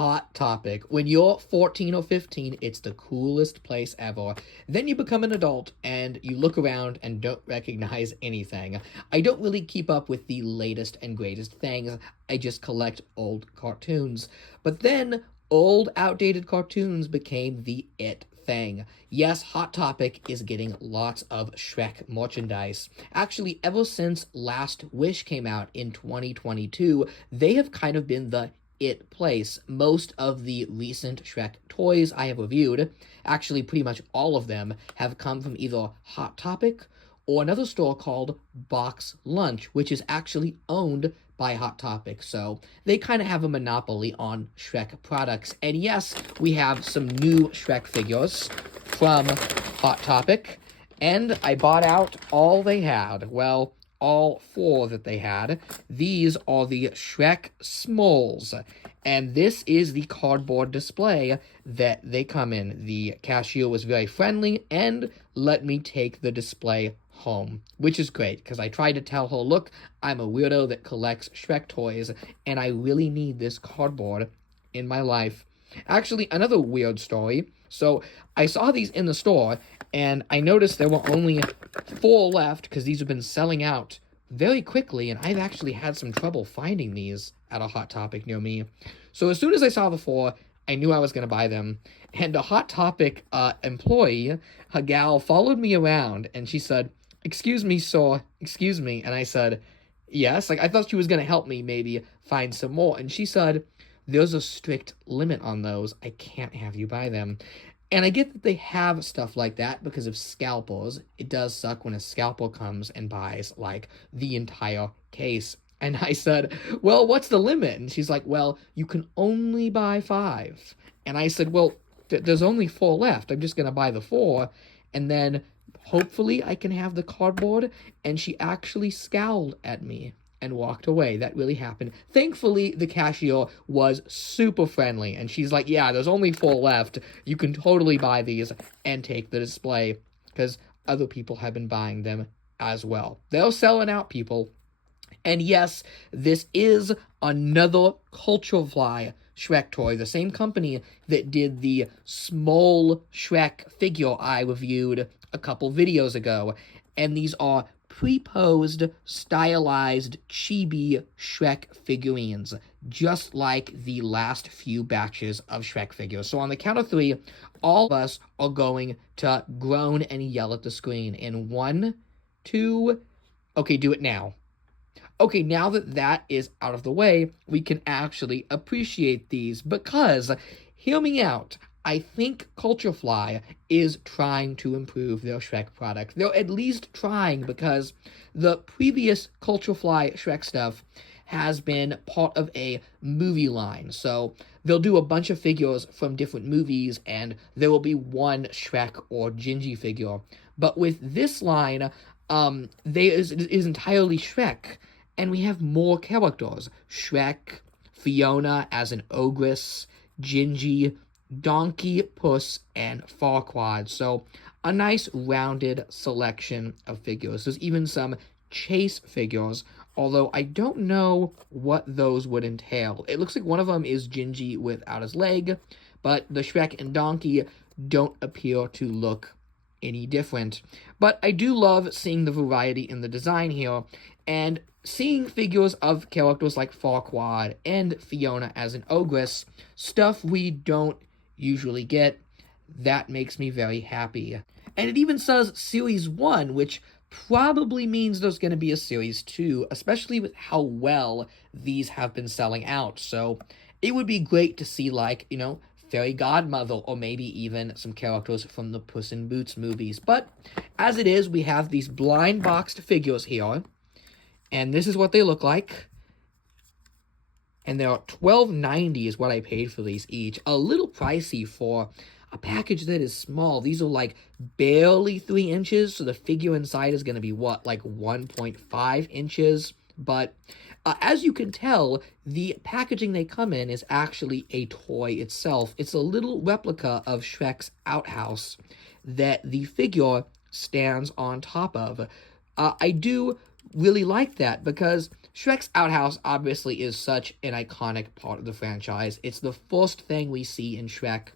hot topic. When you're 14 or 15, it's the coolest place ever. Then you become an adult and you look around and don't recognize anything. I don't really keep up with the latest and greatest things. I just collect old cartoons. But then old, outdated cartoons became the it thing. Yes, Hot Topic is getting lots of Shrek merchandise. Actually, ever since Last Wish came out in 2022, they have kind of been the it place. Most of the recent Shrek toys I have reviewed, actually pretty much all of them, have come from either Hot Topic or another store called Box Lunch, which is actually owned by Hot Topic. So they kind of have a monopoly on Shrek products. And yes, we have some new Shrek figures from Hot Topic, and I bought out all they had. Well, all four that they had. These are the Shrek Smalls, and this is the cardboard display that they come in. The cashier was very friendly and let me take the display home, which is great, because I tried to tell her, look, I'm a weirdo that collects Shrek toys, and I really need this cardboard in my life. Actually, another weird story. So, I saw these in the store, and I noticed there were only 4 left, because these have been selling out very quickly, and I've actually had some trouble finding these at a Hot Topic near me. So, as soon as I saw the 4, I knew I was going to buy them, and a Hot Topic employee, a gal, followed me around, and she said, "Excuse me, sir, excuse me," and I said, "Yes," like, I thought she was going to help me maybe find some more, and she said, "There's a strict limit on those, I can't have you buy them." And I get that they have stuff like that because of scalpers. It does suck when a scalper comes and buys, like, the entire case. And I said, "Well, what's the limit?" And she's like, "Well, you can only buy 5. And I said, "Well, there's only 4 left. I'm just going to buy the 4, and then hopefully I can have the cardboard." And she actually scowled at me and walked away. That really happened. Thankfully, the cashier was super friendly, and she's like, "Yeah, there's only 4 left. You can totally buy these and take the display," because other people have been buying them as well. They're selling out, people. And yes, this is another CultureFly Shrek toy, the same company that did the small Shrek figure I reviewed a couple videos ago. And these are pre-posed, stylized, chibi Shrek figurines, just like the last few batches of Shrek figures. So on the count of 3, all of us are going to groan and yell at the screen in 1, 2, okay, do it now. Okay, now that that is out of the way, we can actually appreciate these, because, hear me out, I think CultureFly is trying to improve their Shrek product. They're at least trying, because the previous CultureFly Shrek stuff has been part of a movie line. So they'll do a bunch of figures from different movies, and there will be one Shrek or Gingy figure. But with this line, it is entirely Shrek, and we have more characters. Shrek, Fiona as an ogress, Gingy, Donkey, Puss, and Farquaad. So a nice rounded selection of figures. There's even some chase figures, although I don't know what those would entail. It looks like one of them is Gingy without his leg, but the Shrek and Donkey don't appear to look any different. But I do love seeing the variety in the design here, and seeing figures of characters like Farquaad and Fiona as an ogress, stuff we don't usually get. That makes me very happy. And it even says Series 1, which probably means there's going to be a Series 2, especially with how well these have been selling out. So it would be great to see, like, Fairy Godmother, or maybe even some characters from the Puss in Boots movies. But as it is, we have these blind boxed figures here, and this is what they look like. And they're $12.90 is what I paid for these each. A little pricey for a package that is small. These are like barely 3 inches, so the figure inside is going to be what, like 1.5 inches? But as you can tell, the packaging they come in is actually a toy itself. It's a little replica of Shrek's outhouse that the figure stands on top of. I do really like that, because Shrek's outhouse obviously is such an iconic part of the franchise. It's the first thing we see in Shrek.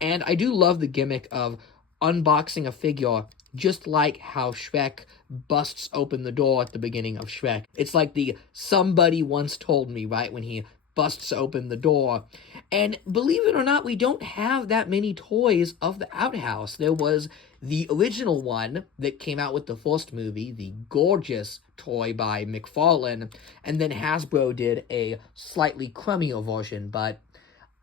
And I do love the gimmick of unboxing a figure just like how Shrek busts open the door at the beginning of Shrek. It's like the somebody once told me, right, when he busts open the door. And believe it or not, we don't have that many toys of the outhouse. There was the original one that came out with the first movie, the gorgeous toy by McFarlane, and then Hasbro did a slightly crummier version, but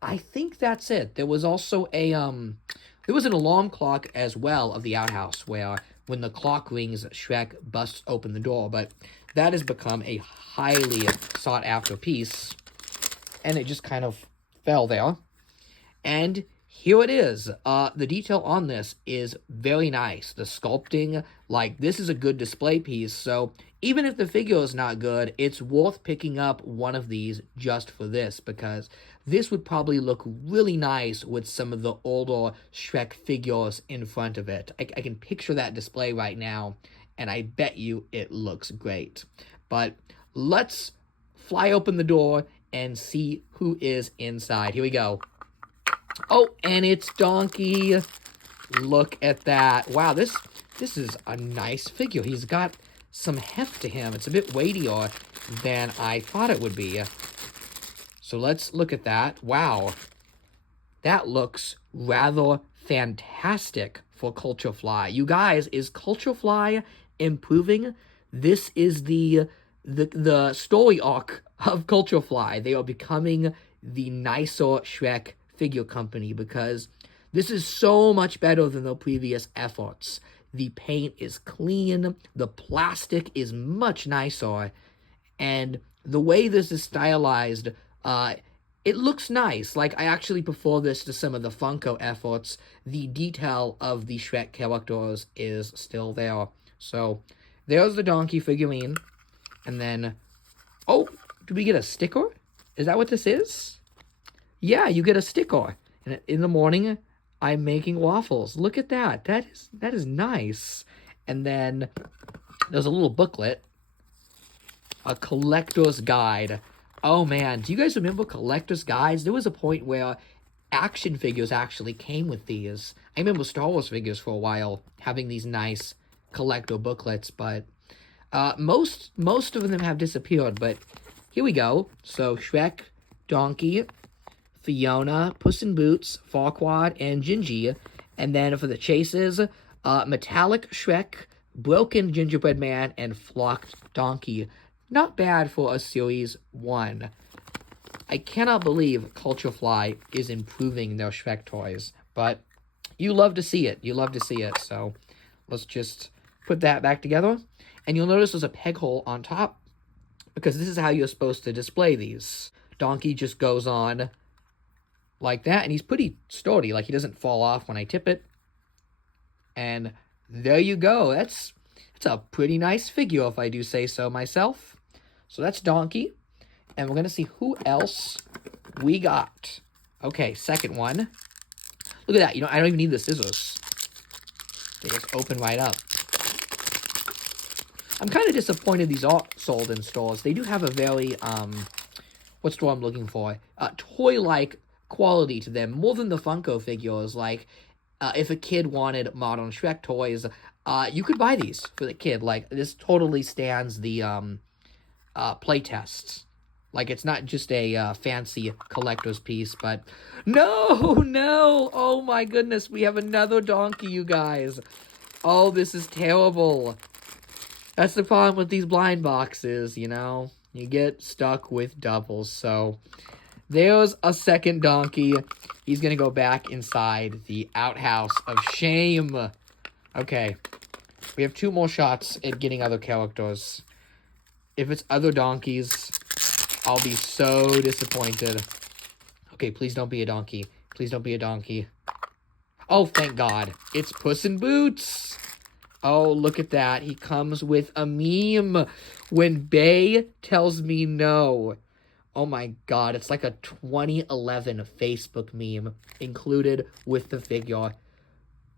I think that's it. There was also there was an alarm clock as well of the outhouse where when the clock rings, Shrek busts open the door, but that has become a highly sought after piece, and it just kind of fell there. And here it is. The detail on this is very nice. The sculpting, like, this is a good display piece, so even if the figure is not good, it's worth picking up one of these just for this, because this would probably look really nice with some of the older Shrek figures in front of it. I can picture that display right now, and I bet you it looks great. But let's fly open the door and see who is inside. Here we go. Oh, and it's Donkey. Look at that. Wow, this is a nice figure. He's got some heft to him. It's a bit weightier than I thought it would be. So let's look at that. Wow. That looks rather fantastic for CultureFly. You guys, is CultureFly improving? This is the story arc of CultureFly. They are becoming the nicer Shrek figure company because this is so much better than the previous efforts. The paint is clean, the plastic is much nicer, and the way this is stylized, it looks nice. Like, I actually prefer this to some of the Funko efforts. The detail of the Shrek characters is still there. So, there's the Donkey figurine, and then, oh, do we get a sticker? Is that what this is? Yeah, you get a sticker. And in the morning, I'm making waffles. Look at that. That is nice. And then there's a little booklet. A collector's guide. Oh, man. Do you guys remember collector's guides? There was a point where action figures actually came with these. I remember Star Wars figures for a while having these nice collector booklets, but most of them have disappeared. But here we go. So Shrek, Donkey, Fiona, Puss in Boots, Farquaad, and Gingy. And then for the chases, Metallic Shrek, Broken Gingerbread Man, and Flocked Donkey. Not bad for a Series 1. I cannot believe CultureFly is improving their Shrek toys, but you love to see it. You love to see it, so let's just put that back together. And you'll notice there's a peg hole on top, because this is how you're supposed to display these. Donkey just goes on like that, and he's pretty sturdy, like he doesn't fall off when I tip it. And there you go. That's a pretty nice figure, if I do say so myself. So that's Donkey, and we're going to see who else we got. Okay, second one. Look at that. You know, I don't even need the scissors. They just open right up. I'm kind of disappointed these aren't sold in stores. They do have a very, what's the word I'm looking for? Toy-like quality to them, more than the Funko figures. Like, if a kid wanted modern Shrek toys, you could buy these for the kid. Like, this totally stands the play tests. Like, it's not just a fancy collector's piece, but no, oh my goodness, we have another Donkey, you guys. Oh, this is terrible. That's the problem with these blind boxes, you know? You get stuck with doubles, so there's a second Donkey. He's gonna go back inside the outhouse of shame. Okay, we have 2 more shots at getting other characters. If it's other donkeys, I'll be so disappointed. Okay, please don't be a donkey. Please don't be a donkey. Oh, thank God. It's Puss in Boots. Oh, look at that. He comes with a meme when Bay tells me no. Oh my God, it's like a 2011 Facebook meme included with the figure.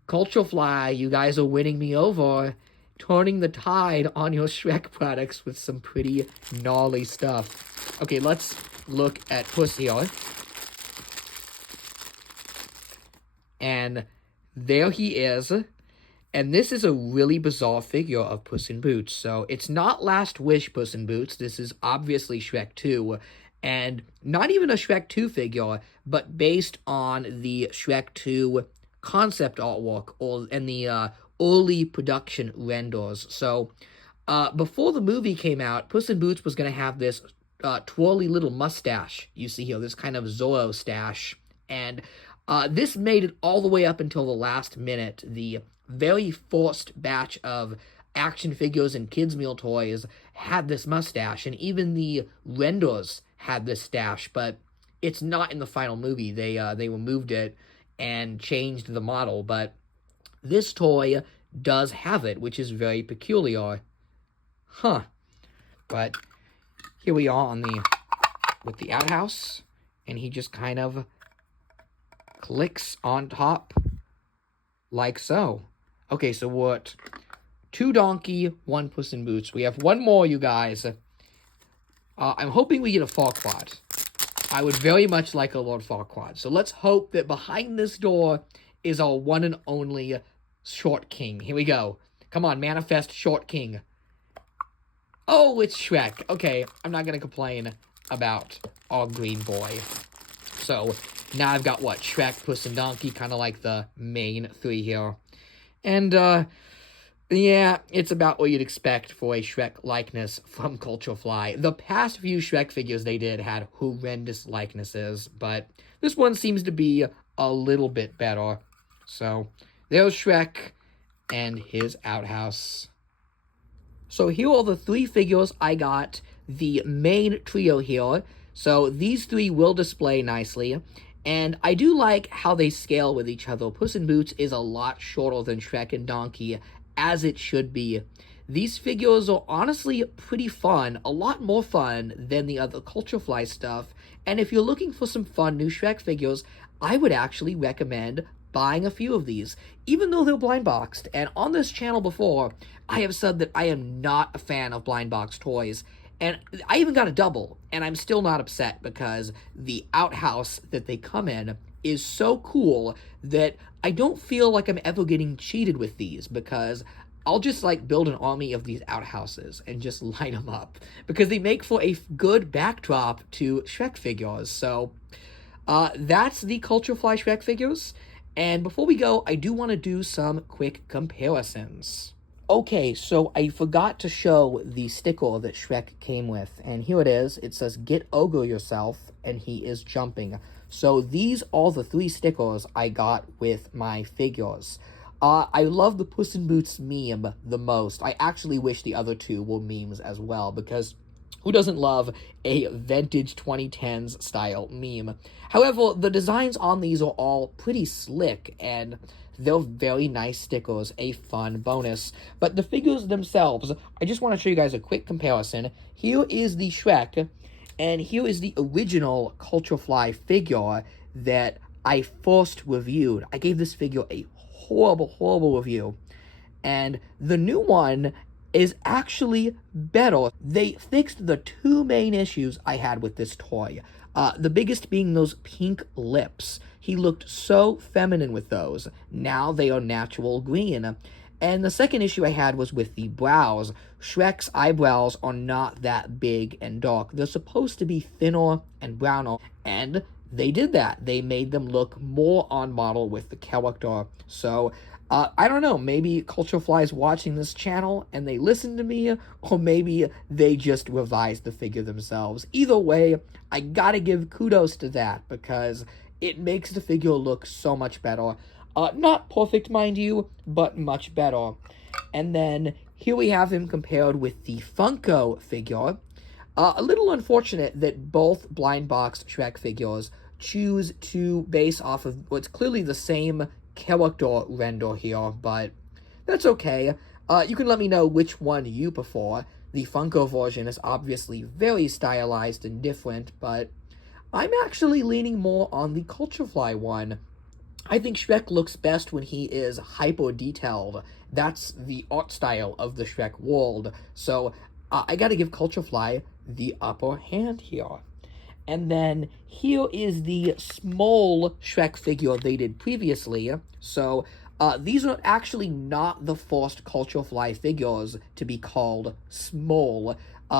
CultureFly, you guys are winning me over. turning the tide on your Shrek products with some pretty gnarly stuff. Okay, let's look at Puss here. And there he is. And this is a really bizarre figure of Puss in Boots. So it's not Last Wish Puss in Boots. This is obviously Shrek 2. And not even a Shrek 2 figure, but based on the Shrek 2 concept artwork and the early production renders. So before the movie came out, Puss in Boots was going to have this twirly little mustache. You see here, this kind of Zorro stash. And this made it all the way up until the last minute. The very first batch of action figures and kids' meal toys had this mustache, and even the renders had this stash, but it's not in the final movie. They removed it and changed the model, but this toy does have it, which is very peculiar. Huh. But here we are with the outhouse, and he just kind of clicks on top like so. Okay, so what? 2 Donkey, 1 Puss in Boots. We have one more, you guys. I'm hoping we get a Farquaad. I would very much like a Lord Farquaad. So let's hope that behind this door is our one and only Short King. Here we go. Come on, manifest Short King. Oh, it's Shrek. Okay, I'm not going to complain about our green boy. So now I've got, what, Shrek, Puss, and Donkey, kind of like the main 3 here. And, yeah, it's about what you'd expect for a Shrek likeness from CultureFly. The past few Shrek figures they did had horrendous likenesses, but this one seems to be a little bit better. So, there's Shrek and his outhouse. So here are the 3 figures I got, the main trio here. So these 3 will display nicely. And I do like how they scale with each other. Puss in Boots is a lot shorter than Shrek and Donkey, as it should be. These figures are honestly pretty fun, a lot more fun than the other CultureFly stuff. And if you're looking for some fun new Shrek figures, I would actually recommend buying a few of these, even though they're blind boxed. And on this channel before, I have said that I am not a fan of blind box toys. And I even got a double, and I'm still not upset because the outhouse that they come in is so cool that I don't feel like I'm ever getting cheated with these, because I'll just, like, build an army of these outhouses and just light them up, because they make for a good backdrop to Shrek figures. So that's the CultureFly Shrek figures. And before we go, I do want to do some quick comparisons. Okay, so I forgot to show the sticker that Shrek came with, and here it is. It says, "Get Ogre Yourself," and he is jumping. So these are the 3 stickers I got with my figures. I love the Puss in Boots meme the most. I actually wish the other 2 were memes as well, because who doesn't love a vintage 2010s style meme? However, the designs on these are all pretty slick, and they're very nice stickers, a fun bonus. But the figures themselves, I just want to show you guys a quick comparison. Here is the Shrek, and here is the original CultureFly figure that I first reviewed. I gave this figure a horrible, horrible review. And the new one is actually better. They fixed the 2 main issues I had with this toy. The biggest being those pink lips. He looked so feminine with those. Now they are natural green. And the second issue I had was with the brows. Shrek's eyebrows are not that big and dark. They're supposed to be thinner and browner, and they did that. They made them look more on model with the character. So, I don't know, maybe CultureFly is watching this channel and they listen to me, or maybe they just revised the figure themselves. Either way, I gotta give kudos to that, because it makes the figure look so much better. Not perfect, mind you, but much better. And then here we have him compared with the Funko figure. A little unfortunate that both blind box Shrek figures choose to base off of what's clearly the same character render here, but that's okay. You can let me know which one you prefer. The Funko version is obviously very stylized and different, but I'm actually leaning more on the CultureFly one. I think Shrek looks best when he is hyper-detailed. That's the art style of the Shrek world. So I gotta give CultureFly the upper hand here. And then here is the small Shrek figure they did previously. So these are actually not the first CultureFly figures to be called small.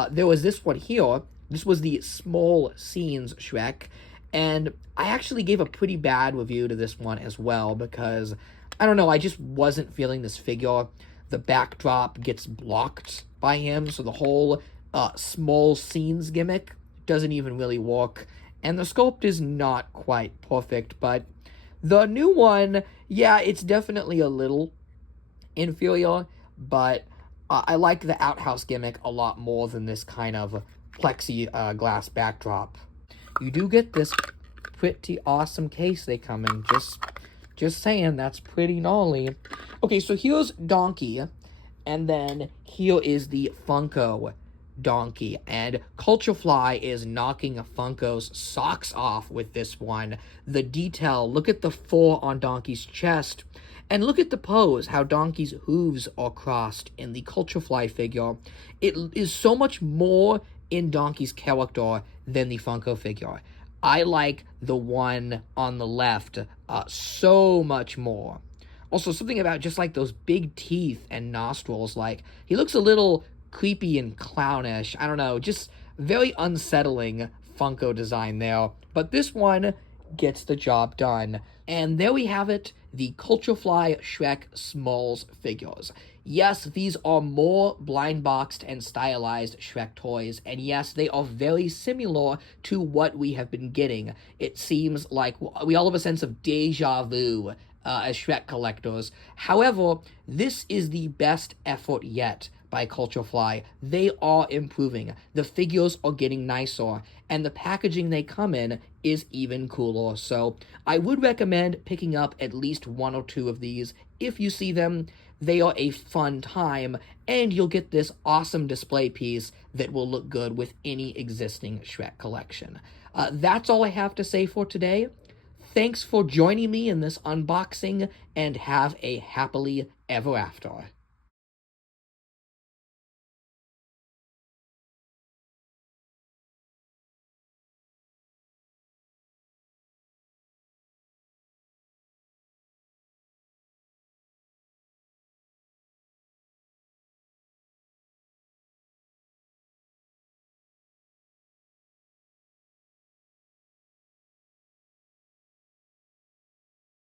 There was this one here. This was the small scenes Shrek. And I actually gave a pretty bad review to this one as well because, I don't know, I just wasn't feeling this figure. The backdrop gets blocked by him, so the whole small scenes gimmick doesn't even really work. And the sculpt is not quite perfect, but the new one, yeah, it's definitely a little inferior, but I like the outhouse gimmick a lot more than this kind of plexiglass backdrop. You do get this pretty awesome case they come in. Just saying, that's pretty gnarly. Okay, so here's Donkey, and then here is the Funko Donkey. And CultureFly is knocking Funko's socks off with this one. The detail, look at the fur on Donkey's chest, and look at the pose, how Donkey's hooves are crossed in the CultureFly figure. It is so much more in Donkey's character than the Funko figure. I like the one on the left so much more. Also, something about just like those big teeth and nostrils, like he looks a little creepy and clownish. I don't know, just very unsettling Funko design there. But this one gets the job done. And there we have it, the CultureFly Shrek Smalls figures. Yes, these are more blind boxed and stylized Shrek toys, and yes, they are very similar to what we have been getting. It seems like we all have a sense of deja vu as Shrek collectors. However, this is the best effort yet by CultureFly. They are improving. The figures are getting nicer, and the packaging they come in is even cooler. So I would recommend picking up at least one or two of these if you see them. They are a fun time, and you'll get this awesome display piece that will look good with any existing Shrek collection. That's all I have to say for today. Thanks for joining me in this unboxing, and have a happily ever after.